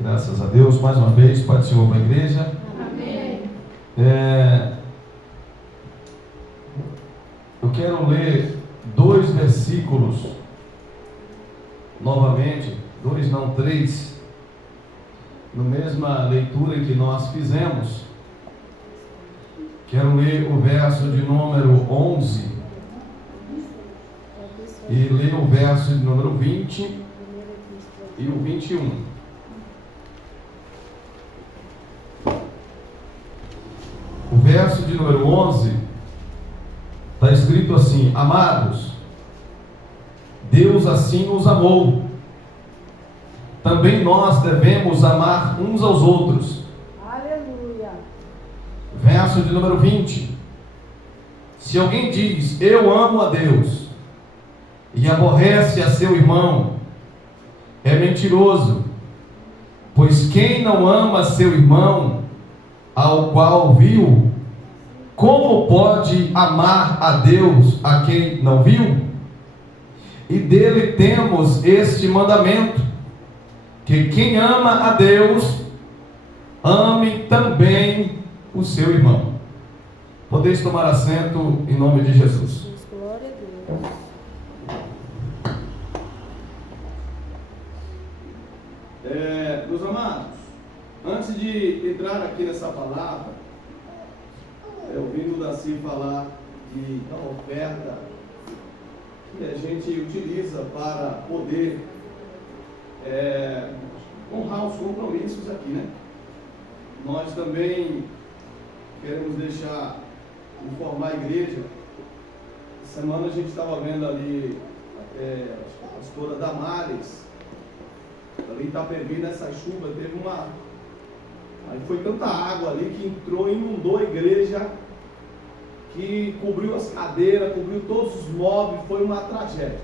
Graças a Deus, mais uma vez, Pai do Senhor para a igreja. Amém. Eu quero ler 2 versículos, novamente, 2 não, 3, na mesma leitura que nós fizemos. Quero ler o verso de número 11 e ler o verso de número 20 e o 21. O verso de número 11 está escrito assim: Amados, Deus assim nos amou, também nós devemos amar uns aos outros. Aleluia. Verso de número 20: Se alguém diz, eu amo a Deus, e aborrece a seu irmão, é mentiroso, pois quem não ama seu irmão, ao qual viu, como pode amar a Deus a quem não viu? E dele temos este mandamento, que quem ama a Deus, ame também o seu irmão. Podeis tomar assento em nome de Jesus. Glória a Deus. Meus amados, antes de entrar aqui nessa palavra, ouvindo o Daci falar da oferta que a gente utiliza para poder honrar os compromissos aqui, né? Nós também queremos informar a igreja. Essa semana a gente estava vendo ali a pastora Damares, ali em Itapevi, nessa chuva, aí foi tanta água ali que entrou e inundou a igreja, que cobriu as cadeiras, cobriu todos os móveis, foi uma tragédia.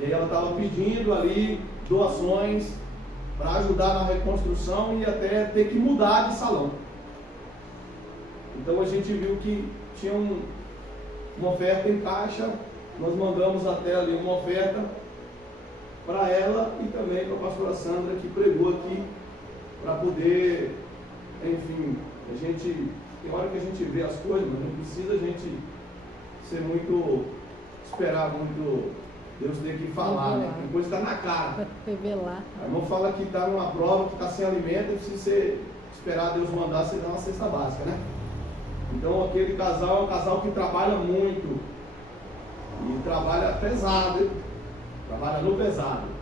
E aí ela estava pedindo ali doações para ajudar na reconstrução e até ter que mudar de salão. Então a gente viu que tinha uma oferta em caixa, nós mandamos até ali uma oferta para ela e também para a pastora Sandra, que pregou aqui, para poder, enfim, tem hora que a gente vê as coisas, mas não precisa a gente esperar muito Deus ter que falar, né? Tem coisa que está na cara. Revelar. A irmã fala que está numa prova, que está sem alimento, e precisa esperar Deus mandar você dar uma cesta básica, né? Então aquele casal é um casal que trabalha muito, e trabalha pesado, trabalha no pesado.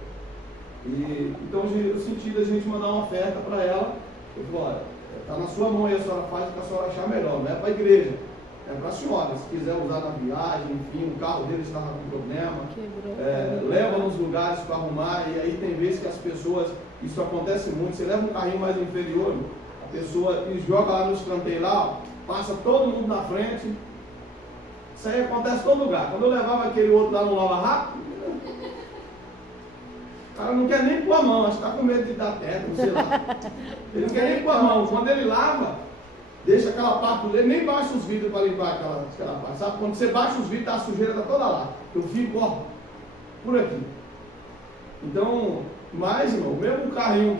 Então eu senti da gente mandar uma oferta para ela. Eu falei, olha, está na sua mão e a senhora faz o que a senhora achar melhor, não é para a igreja, é para a senhora. Se quiser usar na viagem, enfim, o carro dele estava com problema, leva nos lugares para arrumar. E aí tem vezes que as pessoas, isso acontece muito, você leva um carrinho mais inferior, a pessoa joga lá no escanteio lá, passa todo mundo na frente. Isso aí acontece em todo lugar. Quando eu levava aquele outro lá no lava rápido, o cara não quer nem pôr a mão, acho que está com medo de dar teto, não sei lá. Ele não quer nem pôr a mão. Quando ele lava, deixa aquela parte dele, nem baixa os vidros para limpar aquela parte. Sabe? Quando você baixa os vidros, a sujeira está toda lá. Eu fico, por aqui. Então, mais, irmão, mesmo o carrinho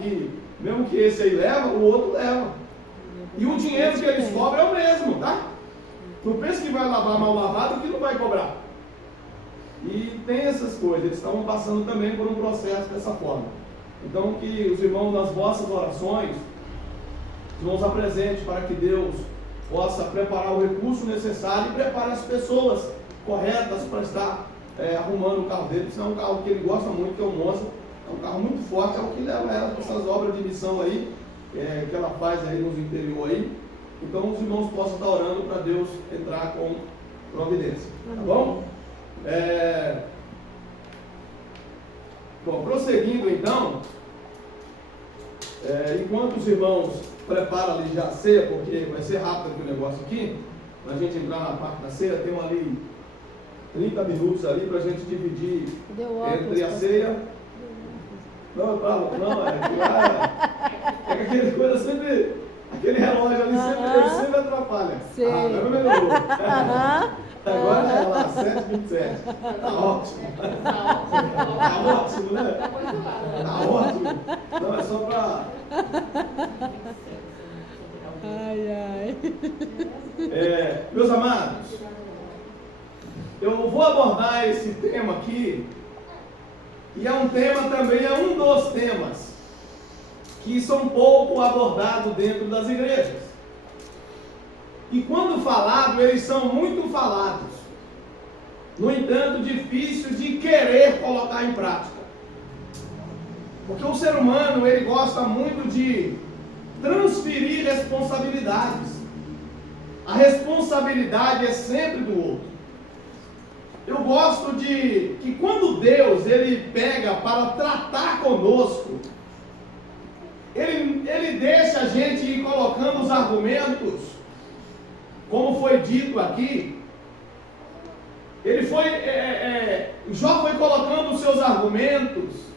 mesmo que esse aí leva, o outro leva. E o dinheiro que eles cobram é o mesmo, tá? Não pense que vai lavar mal lavado que não vai cobrar. E tem essas coisas, eles estavam passando também por um processo dessa forma. Então que os irmãos nas vossas orações, os irmãos apresentem para que Deus possa preparar o recurso necessário e prepare as pessoas corretas para estar arrumando o carro dele. Isso é um carro que ele gosta muito, que é o Monza, é um carro muito forte, é o que leva ela para essas obras de missão aí, que ela faz aí nos interior aí. Então os irmãos possam estar orando para Deus entrar com providência, tá bom? Bom, prosseguindo então, enquanto os irmãos preparam ali já a ceia, porque vai ser rápido aqui o negócio aqui, para a gente entrar na parte da ceia, tem ali 30 minutos ali para a gente dividir entre a ceia. Não, é que aquele coisa sempre, aquele relógio ali ele sempre atrapalha. Agora melhorou. Agora é lá, 7h27. Tá ótimo. Tá ótimo, né? Tá ótimo. Não, só para... Ai. Meus amados, eu vou abordar esse tema aqui, e é um tema também, é um dos temas que são pouco abordados dentro das igrejas. E quando falado, eles são muito falados. No entanto, difícil de querer colocar em prática. Porque o ser humano, ele gosta muito de transferir responsabilidades. A responsabilidade é sempre do outro. Eu gosto de que quando Deus, ele pega para tratar conosco, ele deixa a gente ir colocando os argumentos, como foi dito aqui. Jó foi colocando os seus argumentos,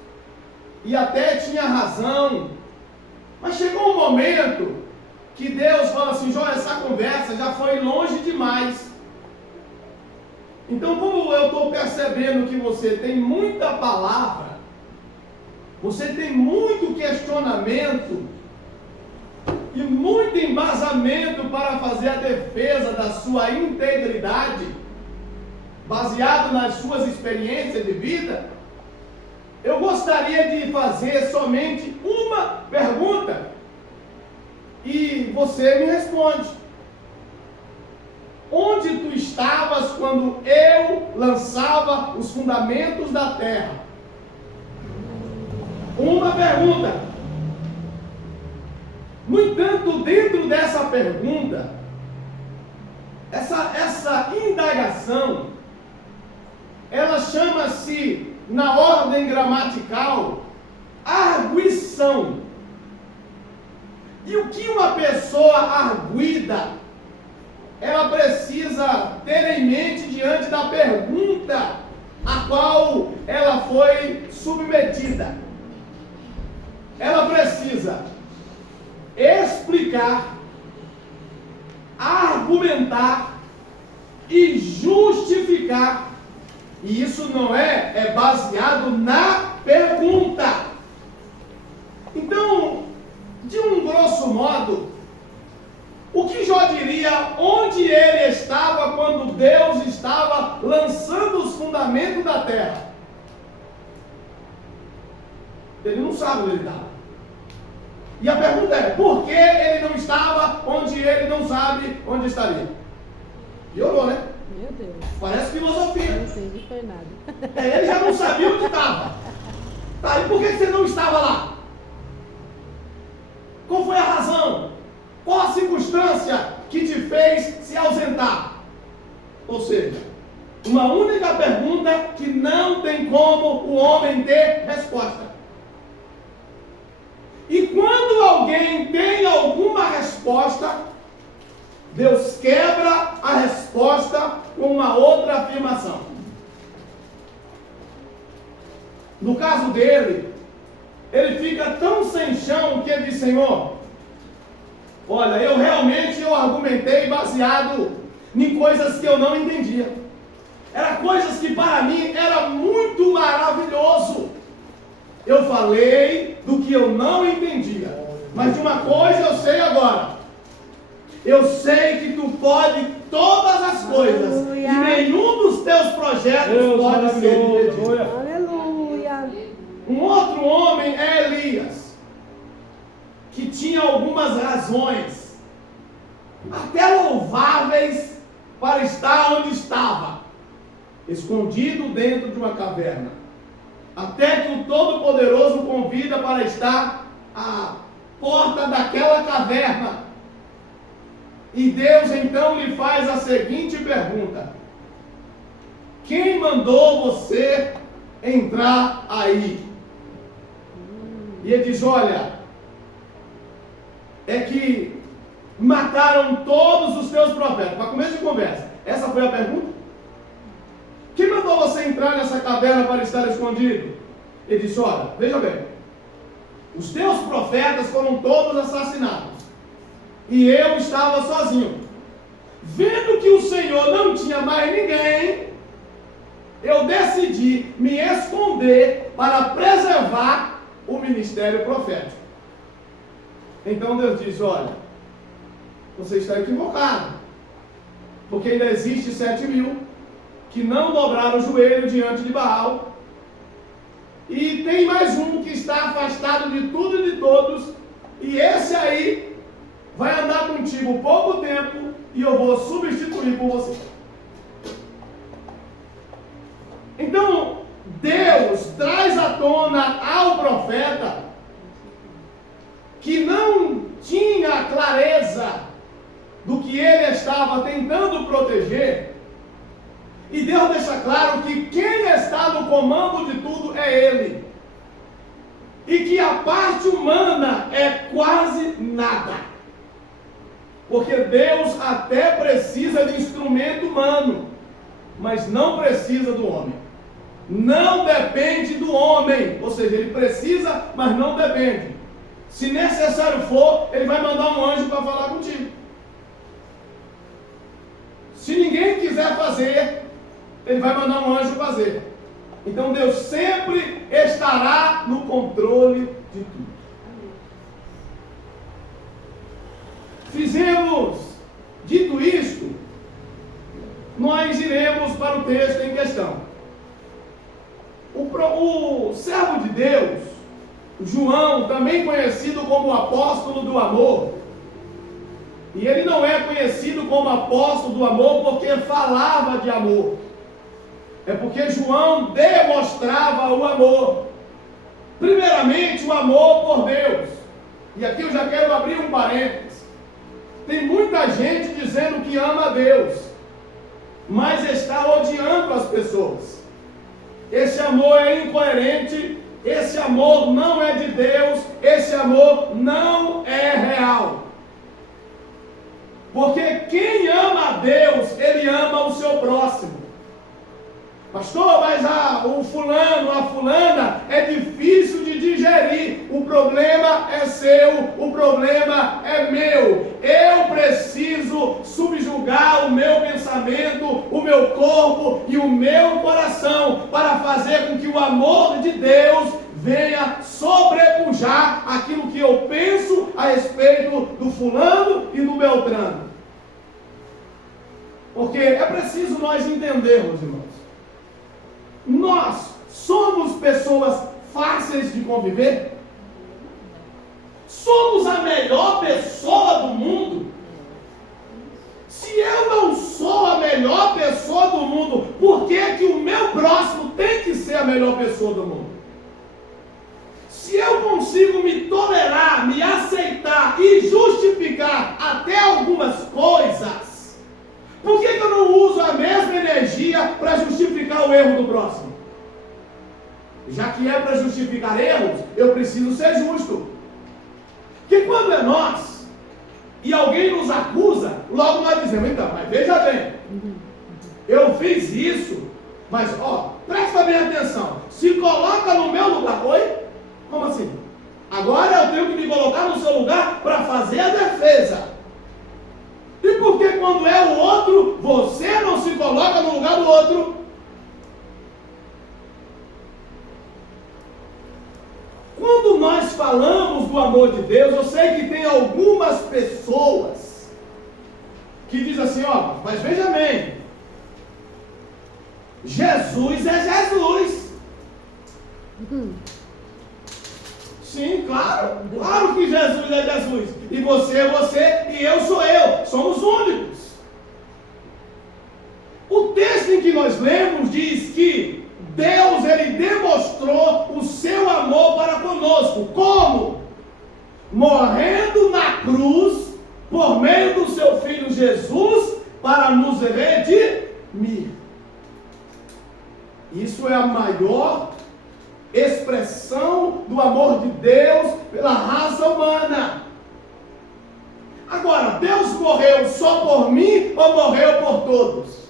e até tinha razão, mas chegou um momento que Deus fala assim: Jó, essa conversa já foi longe demais. Então, como eu estou percebendo que você tem muita palavra, você tem muito questionamento e muito embasamento para fazer a defesa da sua integridade, baseado nas suas experiências de vida, eu gostaria de fazer somente uma pergunta e você me responde. Onde tu estavas quando eu lançava os fundamentos da terra? Uma pergunta. No entanto, dentro dessa pergunta, essa indagação, ela chama-se, na ordem gramatical, arguição. E o que uma pessoa arguida, ela precisa ter em mente diante da pergunta a qual ela foi submetida? Ela precisa explicar, argumentar e justificar. E isso não é baseado na pergunta. Então, de um grosso modo, o que Jó diria onde ele estava quando Deus estava lançando os fundamentos da terra? Ele não sabe onde ele estava. E a pergunta é, por que ele não estava onde ele não sabe onde estaria? Piorou, né? Meu Deus. Parece filosofia. Não entendi, foi nada. Ele já não sabia onde estava. Tá, e por que você não estava lá? Qual foi a razão? Qual a circunstância que te fez se ausentar? Ou seja, uma única pergunta que não tem como o homem ter resposta. E quando alguém tem alguma resposta, Deus quebra a resposta com uma outra afirmação. No caso dele, ele fica tão sem chão que ele diz: Senhor, olha, eu realmente argumentei baseado em coisas que eu não entendia. Eram coisas que para mim era muito maravilhoso. Eu falei do que eu não entendia. Mas de uma coisa eu sei agora. Eu sei que tu pode todas as coisas. Aleluia. E nenhum dos teus projetos pode ser impedido. Aleluia. Um outro homem é Elias, que tinha algumas razões, até louváveis, para estar onde estava, escondido dentro de uma caverna, até que o Todo-Poderoso convida para estar à porta daquela caverna, e Deus então lhe faz a seguinte pergunta: quem mandou você entrar aí? E ele diz: olha, é que mataram todos os teus profetas. Para começo de conversa, essa foi a pergunta? Quem mandou você entrar nessa caverna para estar escondido? Ele disse: olha, veja bem, os teus profetas foram todos assassinados, e eu estava sozinho. Vendo que o Senhor não tinha mais ninguém, eu decidi me esconder para preservar o ministério profético. Então Deus diz, olha, você está equivocado, porque ainda existe 7.000 que não dobraram o joelho diante de Baal, e tem mais um que está afastado de tudo e de todos, e esse aí vai andar contigo pouco tempo, e eu vou substituir por você. Então, Deus traz à tona ao profeta que não tinha clareza do que ele estava tentando proteger, e Deus deixa claro que quem está no comando de tudo é Ele, e que a parte humana é quase nada, porque Deus até precisa de instrumento humano, mas não precisa do homem, não depende do homem, ou seja, ele precisa, mas não depende. Se necessário for, ele vai mandar um anjo para falar contigo. Se ninguém quiser fazer, ele vai mandar um anjo fazer. Então Deus sempre estará no controle de tudo. Dito isto, nós iremos para o texto em questão. O servo de Deus, João, também conhecido como o apóstolo do amor, e ele não é conhecido como apóstolo do amor porque falava de amor, é porque João demonstrava o amor. Primeiramente, o amor por Deus. E aqui eu já quero abrir um parênteses. Tem muita gente dizendo que ama a Deus, mas está odiando as pessoas. Esse amor é incoerente, esse amor não é de Deus, esse amor não é real. Porque quem ama a Deus, ele ama o seu próximo. Pastor, mas o fulano, a fulana, é difícil de digerir. O problema é seu, o problema é meu. Eu preciso subjugar o meu pensamento, o meu corpo e o meu coração para fazer com que o amor de Deus venha sobrepujar aquilo que eu penso a respeito do fulano e do beltrano. Porque é preciso nós entendermos, irmãos. Nós somos pessoas fáceis de conviver? Somos a melhor pessoa do mundo? Se eu não sou a melhor pessoa do mundo, por que o meu próximo tem que ser a melhor pessoa do mundo? Se eu consigo me tolerar, me aceitar e justificar até algumas coisas, por que eu não uso a mesma energia para justificar o erro do próximo? Já que é para justificar erros, eu preciso ser justo. Porque quando é nós, e alguém nos acusa, logo nós dizemos, então, mas veja bem, eu fiz isso, mas presta bem atenção, se coloca no meu lugar. Oi? Como assim? Agora eu tenho que me colocar no seu lugar para fazer a defesa. E por que quando é o outro, você não se coloca no lugar do outro? Quando nós falamos do amor de Deus, eu sei que tem algumas pessoas que dizem assim, mas veja bem, Jesus é Jesus. Sim, claro que Jesus é Jesus. E você é você, e eu sou eu. Somos únicos. O texto em que nós lemos diz que Deus, ele demonstrou o seu amor para conosco. Como? Morrendo na cruz, por meio do seu Filho Jesus, para nos redimir. Isso é a maior expressão do amor de Deus pela raça humana. Agora, Deus morreu só por mim ou morreu por todos?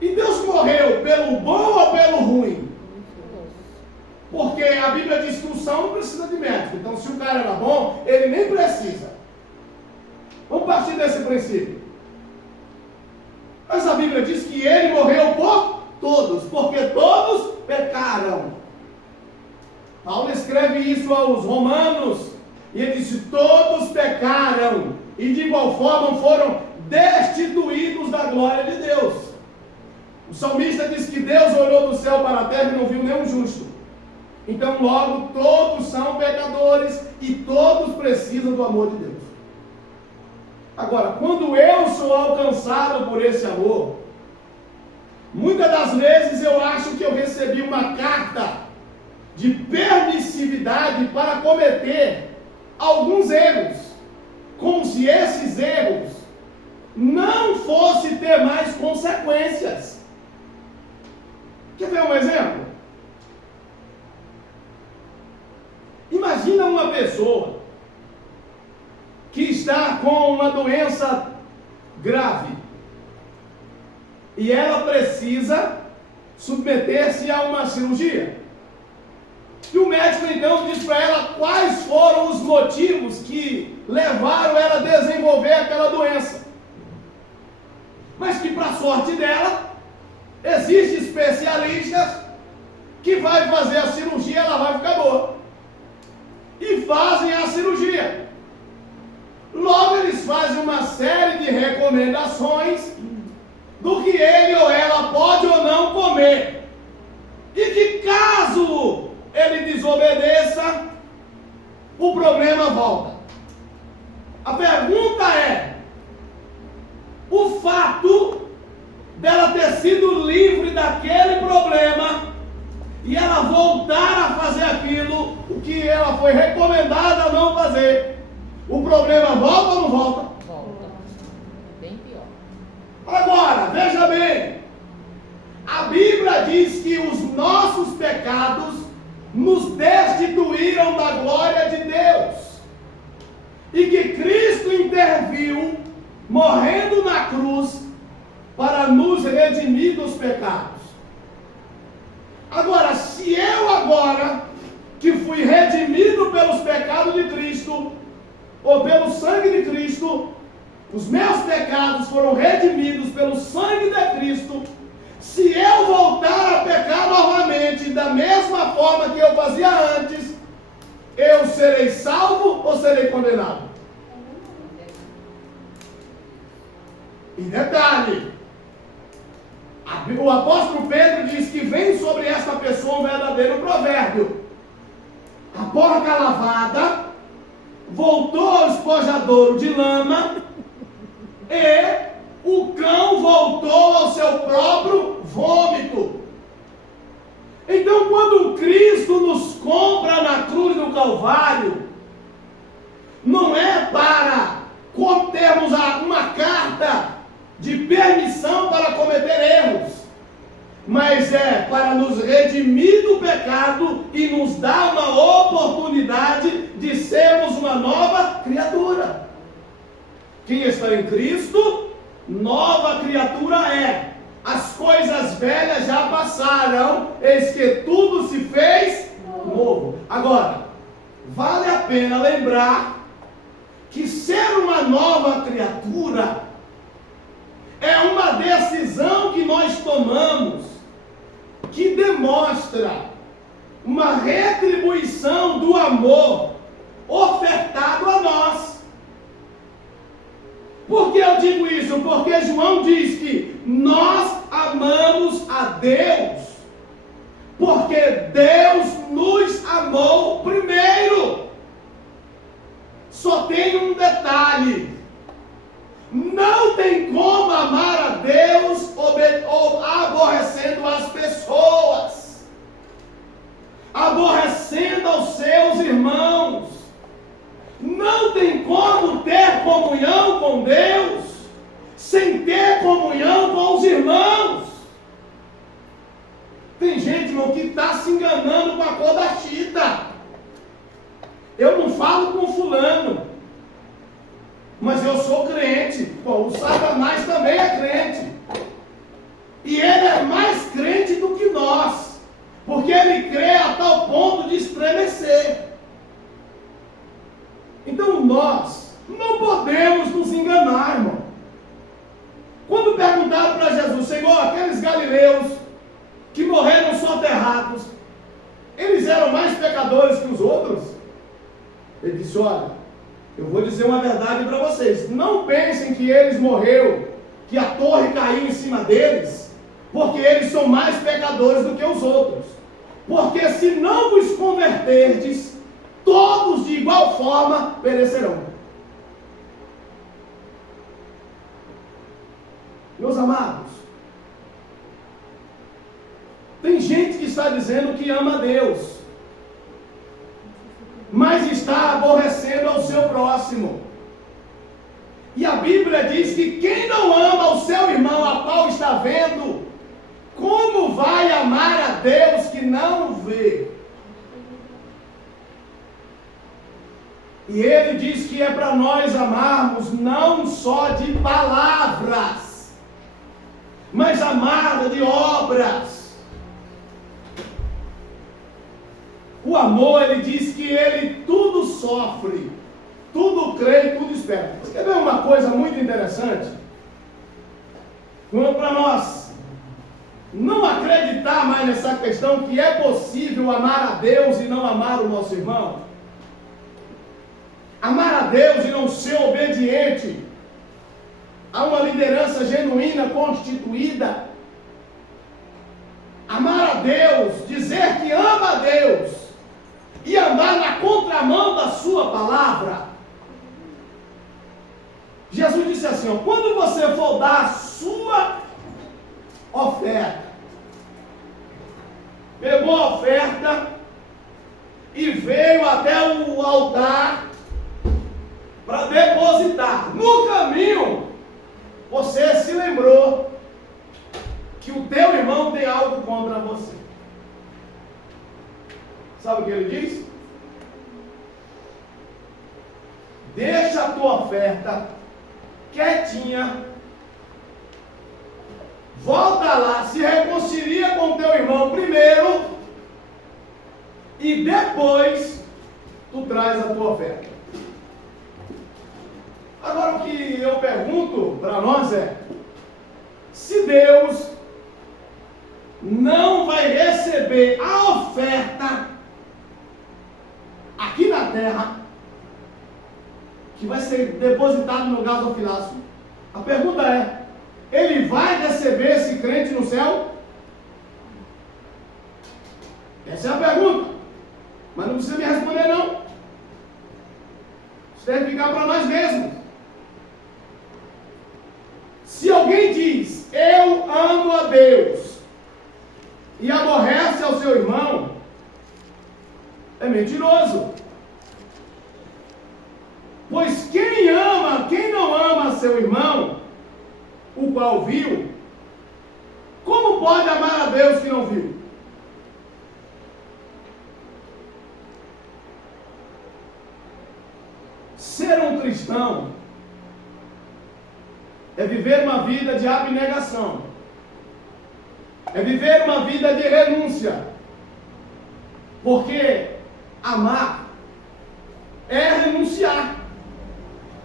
E Deus morreu pelo bom ou pelo ruim? Porque a Bíblia diz que o sal não precisa de médico. Então, se o cara era bom, ele nem precisa. Vamos partir desse princípio. Mas a Bíblia diz que ele morreu por todos, porque todos pecaram. Paulo escreve isso aos Romanos, e ele disse: todos pecaram, e de igual forma foram destituídos da glória de Deus. O salmista diz que Deus olhou do céu para a terra e não viu nenhum justo. Então logo todos são pecadores e todos precisam do amor de Deus. Agora, quando eu sou alcançado por esse amor, muitas das vezes eu acho que eu recebi uma carta de permissividade para cometer alguns erros, como se esses erros não fossem ter mais consequências. Quer ver um exemplo? Imagina uma pessoa que está com uma doença grave e ela precisa submeter-se a uma cirurgia. E o médico então diz para ela quais foram os motivos que levaram ela a desenvolver aquela doença. Mas que, para a sorte dela, existem especialistas que vai fazer a cirurgia, ela vai ficar boa. E fazem a cirurgia. Logo eles fazem uma série de recomendações do que ele ou ela pode ou não comer. E que caso ele desobedeça, o problema volta. A pergunta é: o fato dela ter sido livre daquele problema e ela voltar a fazer aquilo, o que ela foi recomendada a não fazer, o problema volta ou não volta? Volta. Bem pior. Agora, veja bem, a Bíblia diz que os nossos pecados nos destituíram da glória de Deus, e que Cristo interviu, morrendo na cruz, para nos redimir dos pecados. Agora, se eu agora, que fui redimido pelos pecados de Cristo, ou pelo sangue de Cristo, os meus pecados foram redimidos pelo sangue de Cristo, se eu voltar a pecar novamente, da mesma forma que eu fazia antes, eu serei salvo ou serei condenado? E detalhe, o apóstolo Pedro diz que vem sobre esta pessoa um verdadeiro provérbio: a porca lavada voltou ao espojadouro de lama, e o cão voltou ao seu próprio vômito. Então, quando Cristo nos compra na cruz do Calvário, não é para termos uma carta de permissão para cometer erros, mas é para nos redimir do pecado e nos dar uma oportunidade de sermos uma nova criatura. Quem está em Cristo, nova criatura é. As coisas velhas já passaram, eis que tudo se fez novo. Agora, vale a pena lembrar que ser uma nova criatura é uma decisão que nós tomamos, que demonstra uma retribuição do amor ofertado a nós. Por que eu digo isso? Porque João diz que nós amamos a Deus, porque Deus nos amou primeiro. Só tem um detalhe: não tem como amar a Deus aborrecendo as pessoas, aborrecendo aos seus irmãos. Não tem como ter comunhão com Deus sem ter comunhão com os irmãos. Tem gente, irmão, que está se enganando com a cor da chita. Eu não falo com fulano, mas eu sou crente. Bom, o Satanás também é crente, e ele é mais crente do que nós, porque ele crê a tal ponto de estremecer. Então nós não podemos nos enganar, irmão. Quando perguntaram para Jesus: Senhor, aqueles galileus que morreram soterrados, eles eles eram mais pecadores que os outros? Ele disse, olha, eu vou dizer uma verdade para vocês. Não pensem que eles morreram, que a torre caiu em cima deles, porque eles são mais pecadores do que os outros. Porque se não vos converterdes, todos de igual forma perecerão. Meus amados, tem gente que está dizendo que ama a Deus, mas está aborrecendo ao seu próximo. E a Bíblia diz que quem não ama o seu irmão a qual está vendo, como vai amar a Deus que não vê? E ele diz que é para nós amarmos não só de palavras, mas amar de obras. O amor, ele diz que ele tudo sofre, tudo crê e tudo espera. Quer ver uma coisa muito interessante? Para nós não acreditar mais nessa questão que é possível amar a Deus e não amar o nosso irmão, amar a Deus e não ser obediente a uma liderança genuína, constituída, amar a Deus, dizer que ama a Deus e andar na contramão da sua palavra. Jesus disse assim, ó, quando você for dar a sua oferta, pegou a oferta e veio até o altar para depositar. No caminho, você se lembrou que o teu irmão tem algo contra você. Sabe o que ele diz? Deixa a tua oferta quietinha, volta lá, se reconcilia com o teu irmão primeiro e depois tu traz a tua oferta. Agora o que eu pergunto para nós é, se Deus não vai receber a oferta aqui na terra, que vai ser depositado no gasofilácio, a pergunta é, ele vai receber esse crente no céu? Essa é a pergunta. Mas não precisa me responder não. Isso deve ficar para nós mesmos. Se alguém diz, eu amo a Deus, e aborrece ao seu irmão, é mentiroso. Pois quem não ama seu irmão, o qual viu, como pode amar a Deus que não viu? Ser um cristão é viver uma vida de abnegação, é viver uma vida de renúncia, porque amar é renunciar.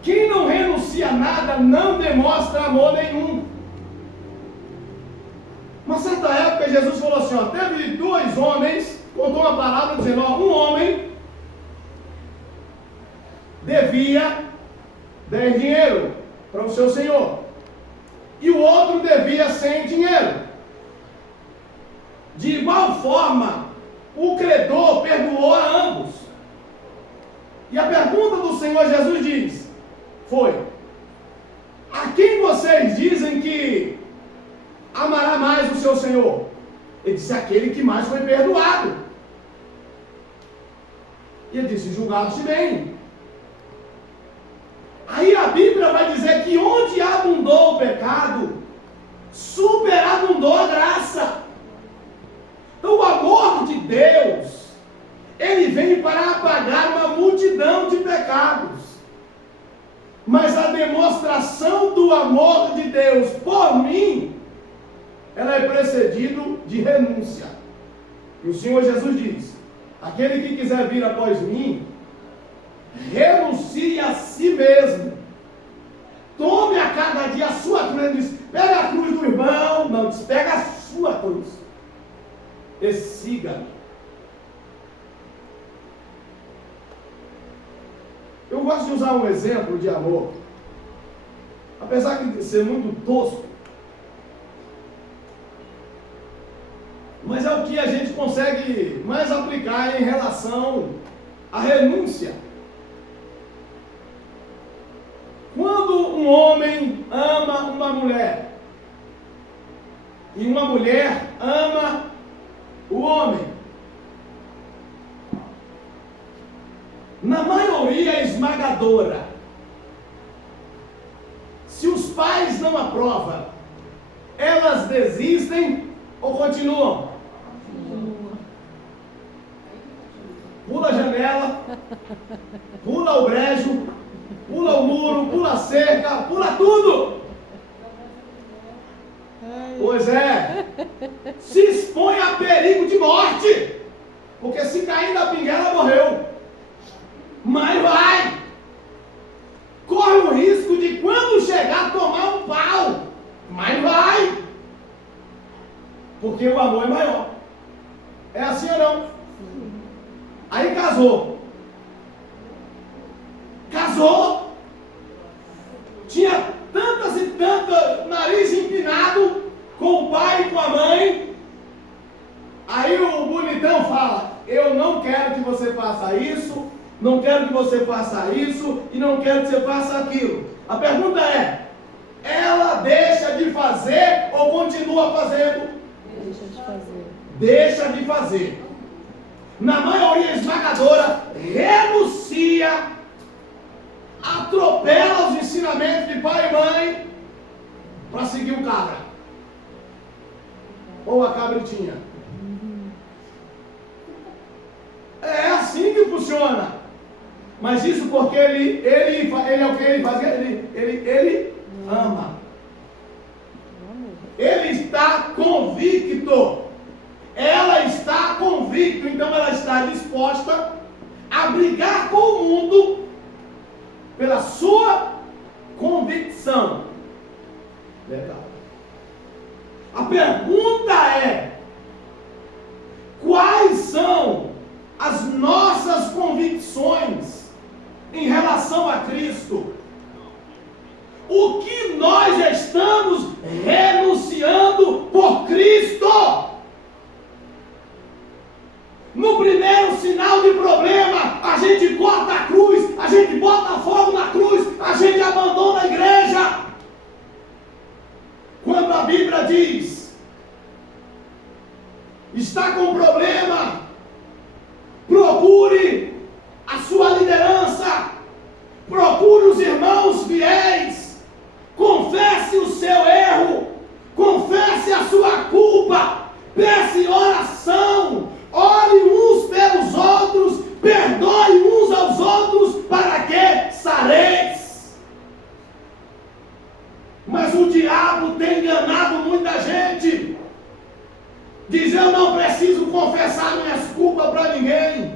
Quem não renuncia a nada não demonstra amor nenhum. Uma certa época Jesus falou assim, ó, teve dois homens, contou uma parábola dizendo, ó, um homem devia 10 dinheiro para o seu senhor, e o outro devia 100 dinheiro. De igual forma, o credor perdoou a ambos. E a pergunta do Senhor Jesus diz, foi, a quem vocês dizem que amará mais o seu Senhor? Ele disse, aquele que mais foi perdoado. E ele disse, julgaram-se bem. Aí a Bíblia vai dizer que onde abundou o pecado, superabundou a graça. Então o amor de Deus, ele vem para apagar uma multidão de pecados. Mas a demonstração do amor de Deus por mim, ela é precedido de renúncia. E o Senhor Jesus diz, aquele que quiser vir após mim, renuncie a si mesmo. Tome a cada dia a sua cruz. Diz, pega a cruz do irmão. Não, diz, pega a sua cruz. E siga-me. Eu gosto de usar um exemplo de amor, apesar de ser muito tosco, mas é o que a gente consegue mais aplicar em relação à renúncia. Quando um homem ama uma mulher e uma mulher ama o homem, na maioria esmagadora, se os pais não aprovam, elas desistem ou continuam? Pula a janela, pula o brejo, pula o muro, pula a cerca, pula tudo. Pois é, se expõe a perigo de morte, porque se cair da pinguela morreu. Mas vai, corre o risco de quando chegar tomar um pau, mas vai, porque o amor é maior. É assim ou não? Aí casou, tinha tantas e tantas, nariz empinado com o pai e com a mãe. Aí o bonitão fala: eu não quero que você faça isso, não quero que você faça isso e não quero que você faça aquilo. A pergunta é: ela deixa de fazer ou continua fazendo? Deixa de fazer. Deixa de fazer. Na maioria esmagadora, renuncia, atropela os ensinamentos de pai e mãe para seguir o cabra ou a cabritinha. É assim que funciona. Mas isso porque ele é o que ele faz? Ele ama. Ele está convicto. Ela está convicta, então ela está disposta a brigar com o mundo pela sua convicção. Legal. A pergunta é: quais são as nossas convicções em relação a Cristo? O que nós estamos renunciando por Cristo? No primeiro sinal de problema, a gente corta a cruz, a gente bota fogo na cruz, a gente abandona a igreja. Quando a Bíblia diz: está com problema, procure a sua liderança, procure os irmãos fiéis, confesse o seu erro, confesse a sua culpa, peça em oração, ore uns pelos outros, perdoe uns aos outros, para que sareis. Mas o diabo tem enganado muita gente. Diz: eu não preciso confessar minhas culpas para ninguém.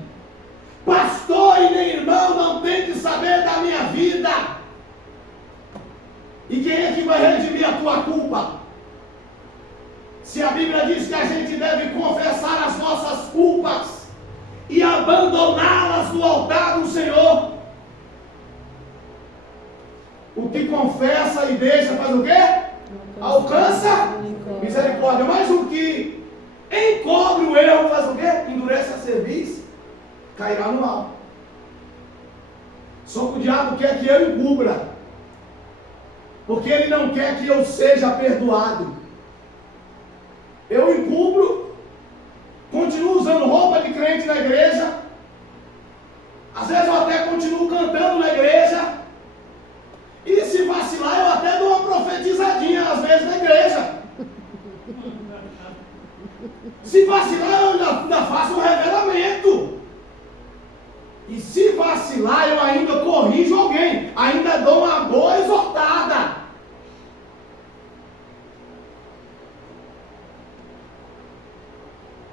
Pastor e nem irmão não tem que saber da minha vida. E quem é que vai redimir a tua culpa? Se a Bíblia diz que a gente deve confessar as nossas culpas e abandoná-las no altar do Senhor. O que confessa e deixa faz o quê? Alcança misericórdia. Mas o que encobre o erro faz o quê? Endurece a cerviz, cairá no mal. Só que o diabo quer que eu encubra, porque ele não quer que eu seja perdoado. Eu encubro, continuo usando roupa de crente na igreja, às vezes eu até continuo cantando na igreja, e se vacilar eu até dou uma profetizadinha às vezes na igreja. Se vacilar eu ainda faço um revelamento. E se vacilar eu ainda corrijo alguém, ainda dou uma boa exortada.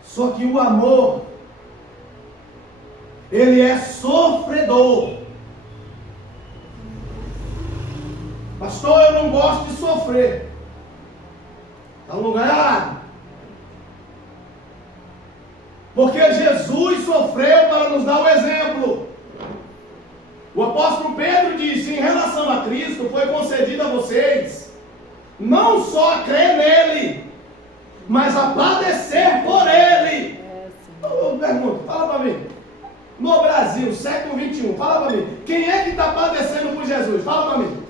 Só que o amor, ele é sofredor. Pastor, eu não gosto de sofrer. Está no lugar errado. Porque Jesus sofreu para nos dar o exemplo. O apóstolo não só a crer nele, mas a padecer por ele. Eu pergunto, fala para mim. No Brasil, século 21, fala para mim. Quem é que está padecendo por Jesus? Fala para mim.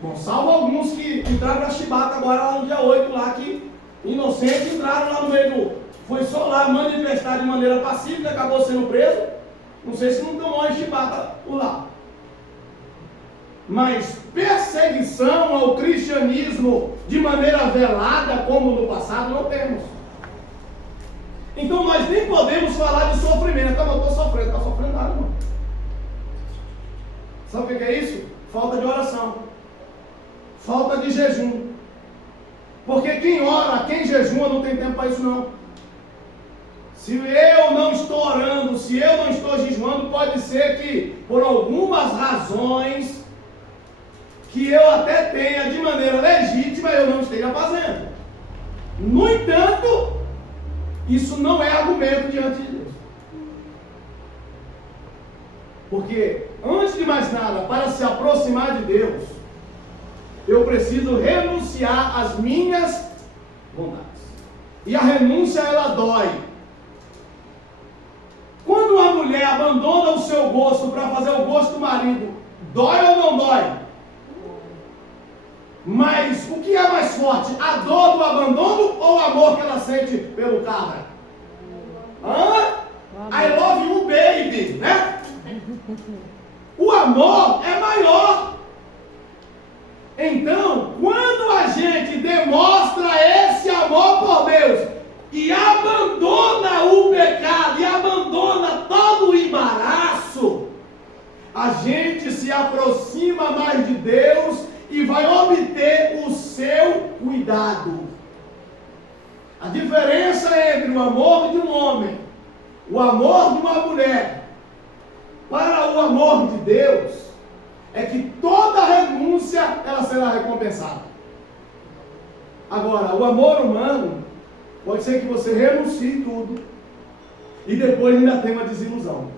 Bom, salvo alguns que entraram na chibata agora lá no dia 8, lá que inocentes entraram lá no meio do... Foi só lá manifestar de maneira pacífica, acabou sendo preso. Não sei se não tomou em chibata por lá. Mas perseguição ao cristianismo de maneira velada, como no passado, não temos. Então nós nem podemos falar de sofrimento. Então eu estou sofrendo, não está sofrendo nada, irmão. Sabe o que é isso? Falta de oração. Falta de jejum. Porque quem ora, quem jejuma, não tem tempo para isso não. Se eu não estou orando, se eu não estou jejuando, pode ser que por algumas razões que eu até tenha de maneira legítima, eu não esteja fazendo. No entanto, isso não é argumento diante de Deus. Porque, antes de mais nada, para se aproximar de Deus, eu preciso renunciar às minhas vontades. E a renúncia, ela dói. Quando uma mulher abandona o seu gosto para fazer o gosto do marido, dói ou não dói? Mas o que é mais forte? A dor do abandono ou o amor que ela sente pelo cara? I love you, baby, né? O amor é maior. Então, quando a gente demonstra esse amor por Deus e abandona o pecado e abandona todo o embaraço, a gente se aproxima mais de Deus e vai obter o seu cuidado. A diferença entre o amor de um homem, o amor de uma mulher, para o amor de Deus, é que toda renúncia ela será recompensada. Agora, o amor humano, pode ser que você renuncie tudo e depois ainda tenha uma desilusão.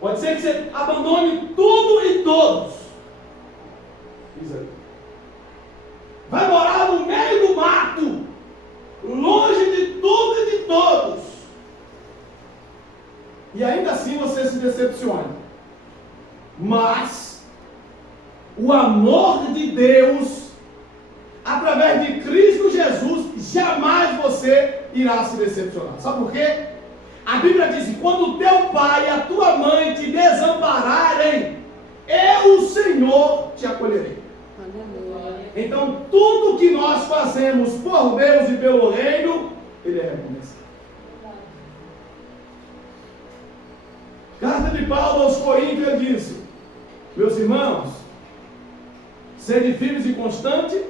Pode ser que você abandone tudo e todos. Isso aí. Vai morar no meio do mato, longe de tudo e de todos. E ainda assim você se decepciona. Mas o amor de Deus, através de Cristo Jesus, jamais você irá se decepcionar. Sabe por quê? A Bíblia diz que quando o teu pai e a tua mãe te desampararem, eu, o Senhor, te acolherei. Então, tudo que nós fazemos por Deus e pelo reino, Ele é recompensado. Carta de Paulo aos Coríntios, ele disse: meus irmãos, sede firmes e constantes,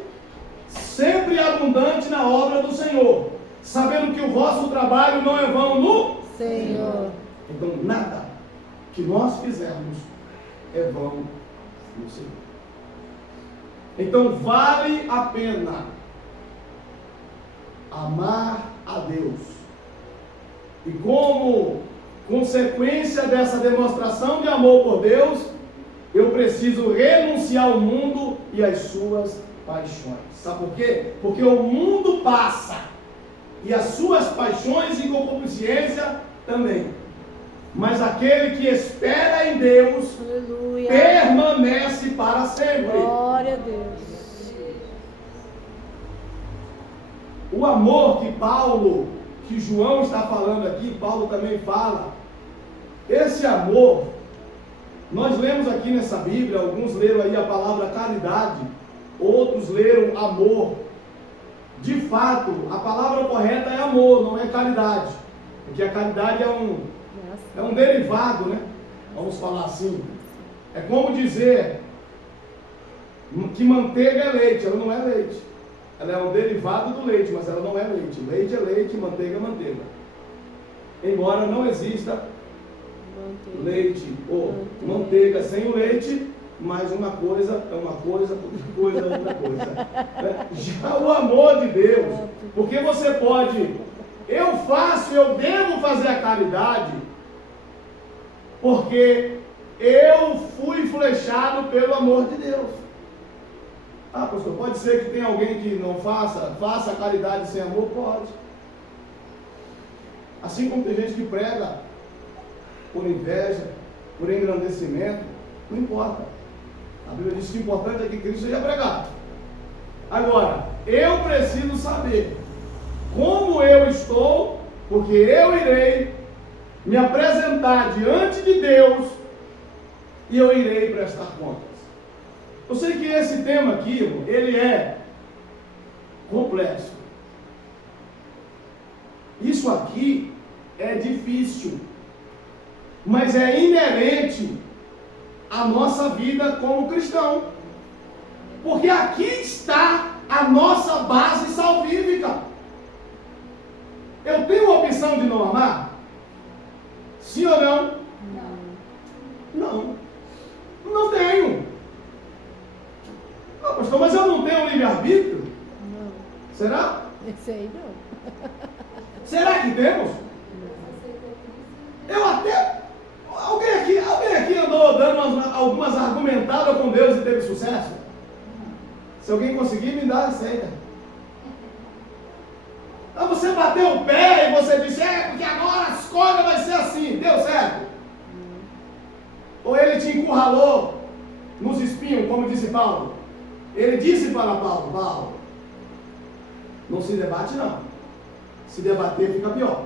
sempre abundante na obra do Senhor, sabendo que o vosso trabalho não é vão no Senhor. Então, nada que nós fizermos é vão no Senhor. Então, vale a pena amar a Deus. E como consequência dessa demonstração de amor por Deus, eu preciso renunciar ao mundo e às suas paixões. Sabe por quê? Porque o mundo passa e as suas paixões e concupiscência também. Mas aquele que espera em Deus, aleluia, permanece para sempre. Glória a Deus. O amor que João está falando aqui, Paulo também fala. Esse amor, nós lemos aqui nessa Bíblia, alguns leram aí a palavra caridade, outros leram amor. De fato, a palavra correta é amor, não é caridade. Porque a caridade é um derivado, né? Vamos falar assim. É como dizer que manteiga é leite, ela não é leite. Ela é um derivado do leite, mas ela não é leite. Leite é leite, manteiga é manteiga. Embora não exista leite ou manteiga sem o leite, mas uma coisa é uma coisa, outra coisa é outra coisa. Já o amor de Deus, porque você pode, eu devo fazer a caridade, porque eu fui flechado pelo amor de Deus. Ah, pastor, pode ser que tenha alguém que não faça a caridade sem amor? Pode. Assim como tem gente que prega por inveja, por engrandecimento, não importa. A Bíblia diz que o importante é que Cristo seja pregado. Agora, eu preciso saber como eu estou, porque eu irei me apresentar diante de Deus e eu irei prestar contas. Eu sei que esse tema aqui, irmão, ele é complexo. Isso aqui é difícil, mas é inerente à nossa vida como cristão. Porque aqui está a nossa base salvífica. Eu tenho a opção de não amar? Sim ou não? Não. Não tenho. Não, pastor, mas eu não tenho livre-arbítrio? Não. Será? Esse aí não. Será que temos? Eu até... Alguém aqui andou dando algumas argumentadas com Deus e teve sucesso? Se alguém conseguir, me dá a senha. Então você bateu o pé e você disse, porque agora a escolha vai ser assim. Deu certo? Ou ele te encurralou nos espinhos, como disse Paulo? Ele disse para Paulo, não se debate não. Se debater fica pior.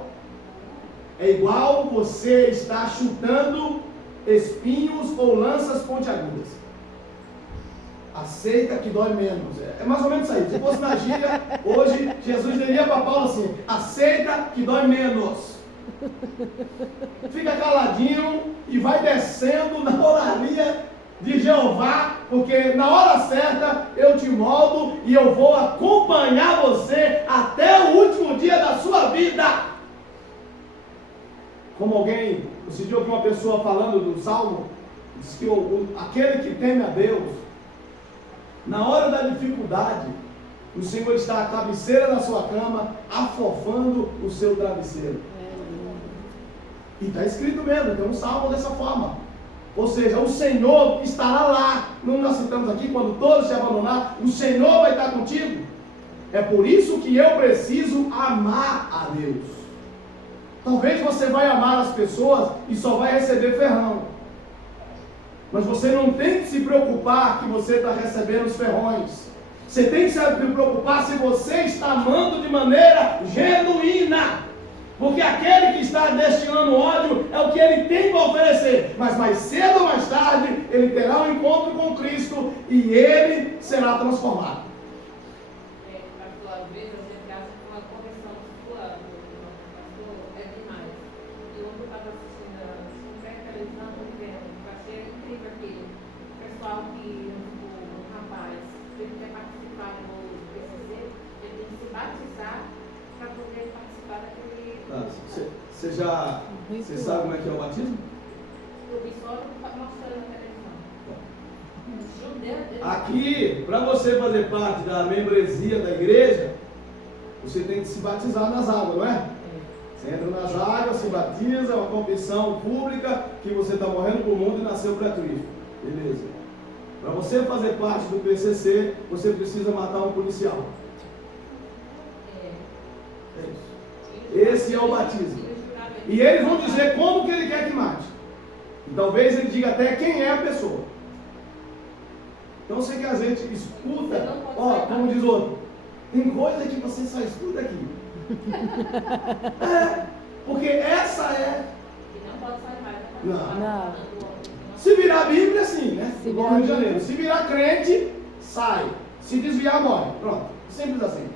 É igual você estar chutando espinhos ou lanças pontiagudas. Aceita que dói menos. É mais ou menos isso aí. Se fosse na gíria, hoje Jesus diria para Paulo assim: aceita que dói menos. Fica caladinho e vai descendo na oraria de Jeová, porque na hora certa eu te moldo e eu vou acompanhar você até o último dia da sua vida. Como alguém, esse dia eu ouvi uma pessoa falando do Salmo, diz que aquele que teme a Deus, na hora da dificuldade, o Senhor está à cabeceira da sua cama, afofando o seu travesseiro. E está escrito mesmo, tem um salmo dessa forma. Ou seja, o Senhor estará lá. Não nós citamos aqui, quando todos se abandonar, o Senhor vai estar contigo. É por isso que eu preciso amar a Deus. Talvez você vai amar as pessoas e só vai receber ferrão. Mas você não tem que se preocupar que você está recebendo os ferrões. Você tem que se preocupar se você está amando de maneira genuína. Porque aquele que está destilando ódio é o que ele tem para oferecer. Mas mais cedo ou mais tarde, ele terá um encontro com Cristo e ele será transformado. Às vezes a gente acha que uma correção muscular é demais. Eu ontem estava assistindo a televisão, eu achei incrível aquele pessoal que, o rapaz, se ele quer participar do PCC, ele tem que se batizar para poder participar daquele. Você sabe como é que é o batismo? Eu vi só mostrando na televisão. Aqui, para você fazer parte da membresia da igreja, você tem que se batizar nas águas, não é? Você entra nas águas, se batiza, é uma confissão pública que você está morrendo para o mundo e nasceu para Cristo. Beleza. Para você fazer parte do PCC, você precisa matar um policial. É isso. Esse é o batismo. E eles vão dizer como que ele quer que mate. E talvez ele diga até quem é a pessoa. Então você que a gente escuta, como diz outro, tem coisa que você só escuta aqui. Porque essa é. Não pode sair mais. Não. Se virar a Bíblia, sim, né? Igual no Rio de Janeiro. Se virar crente, sai. Se desviar, morre. Pronto. Simples assim.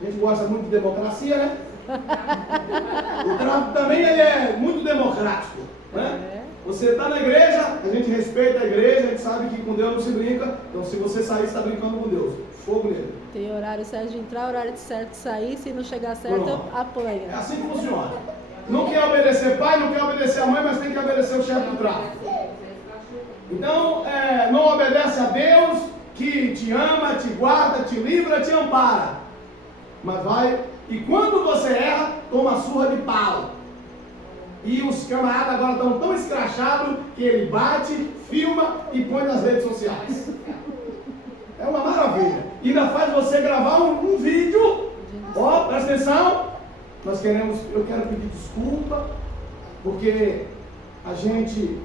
A gente gosta muito de democracia, né? O tráfico também ele é muito democrático, né? Você está na igreja, a gente respeita a igreja, a gente sabe que com Deus não se brinca. Então se você sair, você está brincando com Deus. Fogo nele. Tem horário certo de entrar, horário certo de sair. Se não chegar certo, apanha. É assim que funciona. Não quer obedecer pai, não quer obedecer a mãe, mas tem que obedecer o chefe do tráfico. Então, não obedece a Deus, que te ama, te guarda, te livra, te ampara. Mas vai, e quando você erra, toma surra de pau. E os camaradas agora estão tão escrachados que ele bate, filma e põe nas redes sociais. É uma maravilha. E ainda faz você gravar um vídeo. Ó, presta atenção. Eu quero pedir desculpa, porque a gente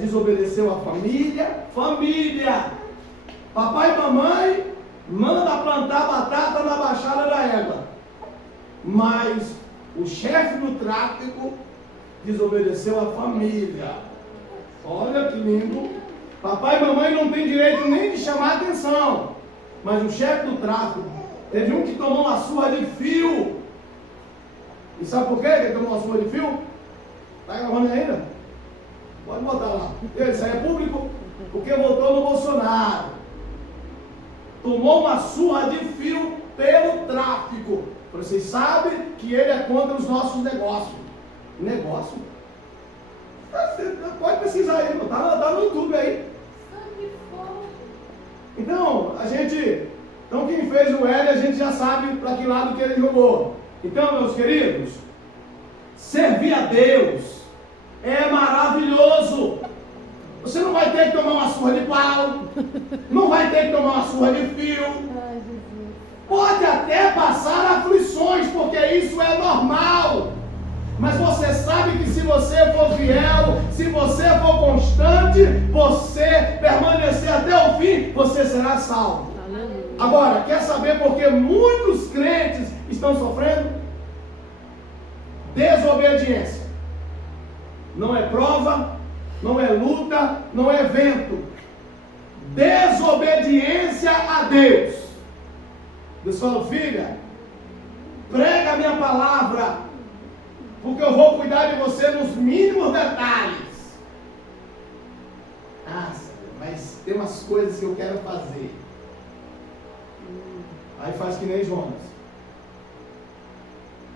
desobedeceu a família. Família! Papai e mamãe manda plantar batata na Baixada da Égua. Mas o chefe do tráfico desobedeceu a família. Olha que lindo. Papai e mamãe não tem direito nem de chamar atenção. Mas o chefe do tráfico, teve um que tomou uma surra de fio. E sabe por quê que ele tomou uma surra de fio? Está gravando ainda? Pode botar lá. Isso aí é público, porque votou no Bolsonaro. Tomou uma surra de fio pelo tráfico. Vocês sabem que ele é contra os nossos negócios. Negócio? Pode pesquisar aí, tá no YouTube aí. Então, quem fez o L, a gente já sabe para que lado que ele jogou. Então, meus queridos, servir a Deus é maravilhoso. Você não vai ter que tomar uma surra de pau, não vai ter que tomar uma surra de fio. Pode até passar aflições, porque isso é normal. Mas você sabe que se você for fiel, se você for constante, você permanecer até o fim, você será salvo. Agora, quer saber por que muitos crentes estão sofrendo? Desobediência. Não é prova, não é luta, não é evento. Desobediência a Deus. Deus fala, filha, prega a minha palavra, porque eu vou cuidar de você nos mínimos detalhes. Ah, mas tem umas coisas que eu quero fazer. Aí faz que nem Jonas.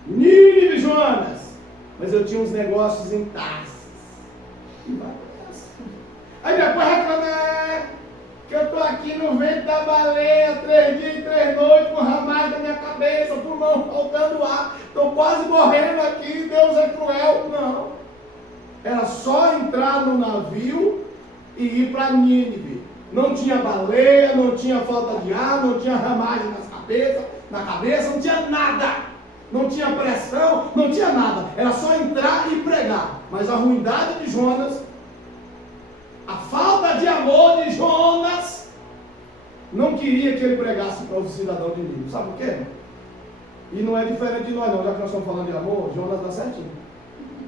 Nínive, Jonas. Mas eu tinha uns negócios em Tarsis. Aí depois reclama que eu estou aqui no vento da baleia, 3 dias e 3 noites, com ramais na minha cabeça, pulmão faltando ar, estou quase morrendo aqui, Deus é cruel. Não. Era só entrar no navio e ir para Nínive. Não tinha baleia, não tinha falta de ar, não tinha ramagem na cabeça, não tinha nada. Não tinha pressão, não tinha nada. Era só entrar e pregar. Mas a ruindade de Jonas, a falta de amor de Jonas, não queria que ele pregasse para os cidadãos de Nínive. Sabe por quê? E não é diferente de nós não, já que nós estamos falando de amor, Jonas dá certinho.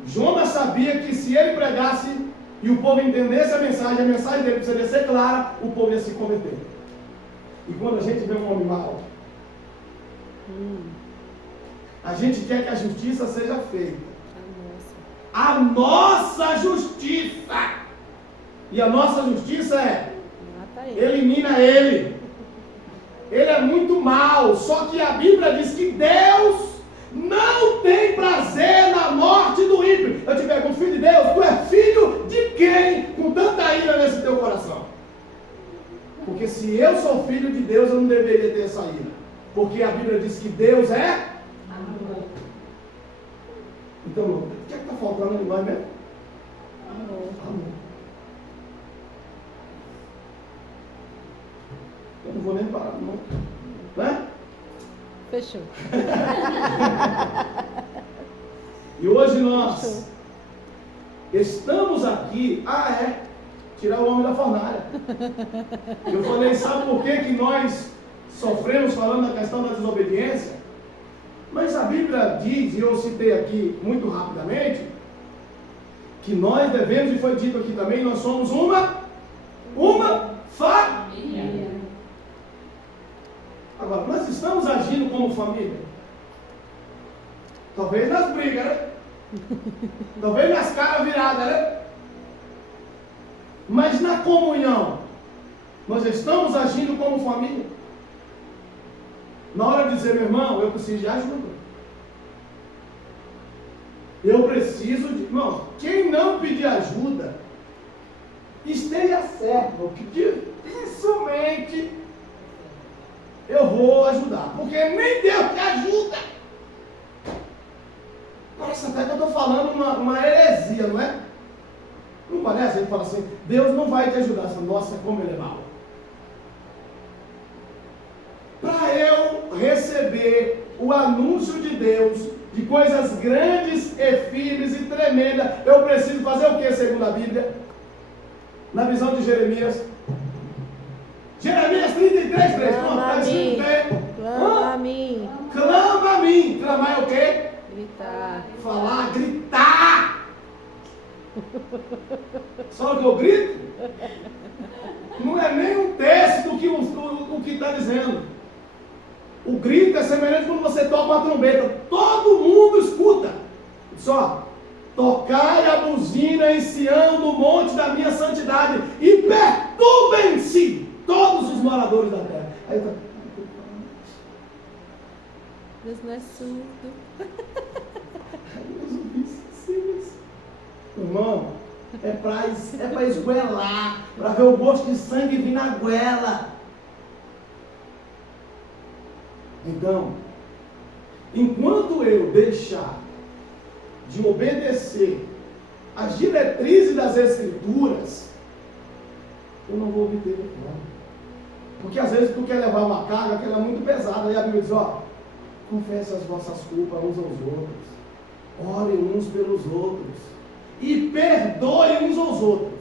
Jonas sabia que se ele pregasse e o povo entendesse a mensagem dele precisaria ser clara, o povo ia se converter. E quando a gente vê um homem mau, a gente quer que a justiça seja feita. A nossa justiça. E a nossa justiça é: elimina ele. Ele é muito mau. Só que a Bíblia diz que Deus não tem prazer na morte do ímpio. Eu te pergunto, filho de Deus, tu é filho de quem com tanta ira nesse teu coração? Porque se eu sou filho de Deus, eu não deveria ter essa ira. Porque a Bíblia diz que Deus é amor. Então, o que é que está faltando em nós mesmo? Amor. Eu não vou nem parar, não. Né? Fechou. E hoje nós estamos aqui, tirar o homem da fornalha. Eu falei, sabe por que nós sofremos falando da questão da desobediência? Mas a Bíblia diz, e eu citei aqui muito rapidamente, que nós devemos, e foi dito aqui também, nós somos uma família. Agora, nós estamos agindo como família? Talvez nas brigas, né? Talvez nas caras viradas, né? Mas na comunhão, nós estamos agindo como família? Na hora de dizer, meu irmão, eu preciso de ajuda. Eu preciso de... Irmão, quem não pedir ajuda, esteja certo, que dificilmente eu vou ajudar. Porque nem Deus te ajuda. Parece até que eu estou falando uma heresia, não é? Não parece? Ele fala assim, Deus não vai te ajudar. Nossa, como ele é mau. Para eu receber o anúncio de Deus, de coisas grandes e firmes e tremendas, eu preciso fazer o que segundo a Bíblia? Na visão de Jeremias. Jeremias 33, 3. Clama a mim. Clama a mim. Clama a mim. Clamar é o quê? Gritar. Falar, gritar. Só que eu grito? Não é nem um terço do que está dizendo. O grito é semelhante quando você toca uma trombeta. Todo mundo escuta. Só. Tocai a buzina em Sião, no monte da minha santidade, e perturbem-se todos os moradores da terra. Aí eu Deus não é surdo. Irmão, é para esguelar, para ver o gosto de sangue vir na goela. Então, enquanto eu deixar de obedecer as diretrizes das Escrituras, eu não vou obter nada. Porque às vezes tu quer levar uma carga que ela é muito pesada, e a Bíblia diz, ó, confesse as vossas culpas uns aos outros, ore uns pelos outros, e perdoe uns aos outros,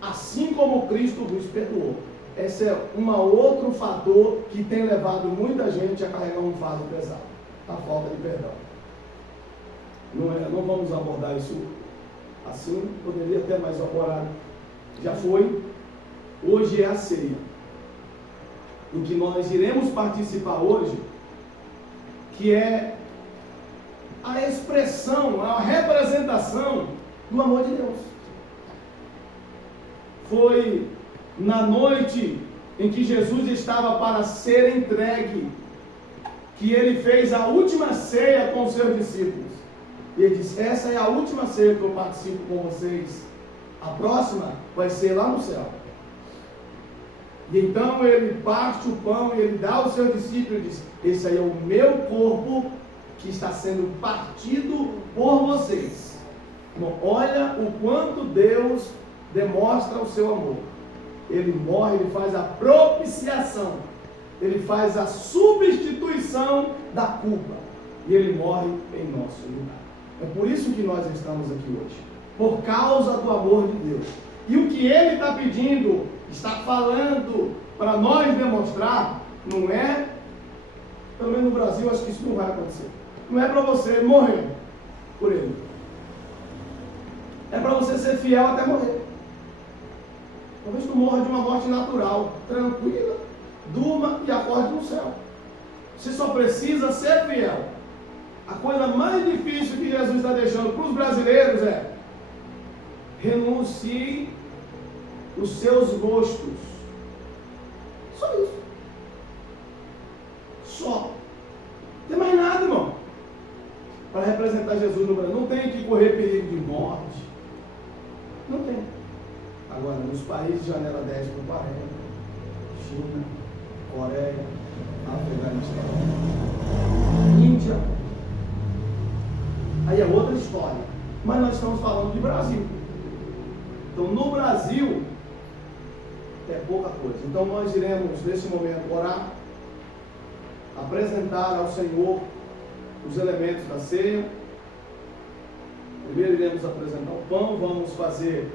assim como Cristo vos perdoou. Esse é um outro fator que tem levado muita gente a carregar um fardo pesado, a falta de perdão. Não vamos abordar isso assim, poderia até mais abordar. Já foi, hoje é a ceia. O que nós iremos participar hoje, que é a expressão, a representação do amor de Deus. Foi na noite em que Jesus estava para ser entregue, que ele fez a última ceia com os seus discípulos. E ele disse, essa é a última ceia que eu participo com vocês. A próxima vai ser lá no céu. E então ele parte o pão e ele dá ao seu discípulo e diz, esse aí é o meu corpo que está sendo partido por vocês. Então, olha o quanto Deus demonstra o seu amor. Ele morre, ele faz a propiciação, ele faz a substituição da culpa, e ele morre em nosso lugar. É por isso que nós estamos aqui hoje, por causa do amor de Deus. E o que ele está pedindo, está falando para nós demonstrar, não é, pelo menos no Brasil, acho que isso não vai acontecer. Não é para você morrer por ele, é para você ser fiel até morrer. Talvez tu morra de uma morte natural, tranquila, durma e acorde no céu. Você só precisa ser fiel. A coisa mais difícil que Jesus está deixando para os brasileiros é renuncie os seus gostos. Só isso. Só. Não tem mais nada, irmão, para representar Jesus no Brasil. Não tem que correr perigo de morte. Não tem. Agora, nos países de janela 10 para 40, China, Coreia, Afeganistão, Índia, aí é outra história. Mas nós estamos falando de Brasil. Então, no Brasil, é pouca coisa. Então, nós iremos, nesse momento, orar, apresentar ao Senhor os elementos da ceia. Primeiro iremos apresentar o pão, vamos fazer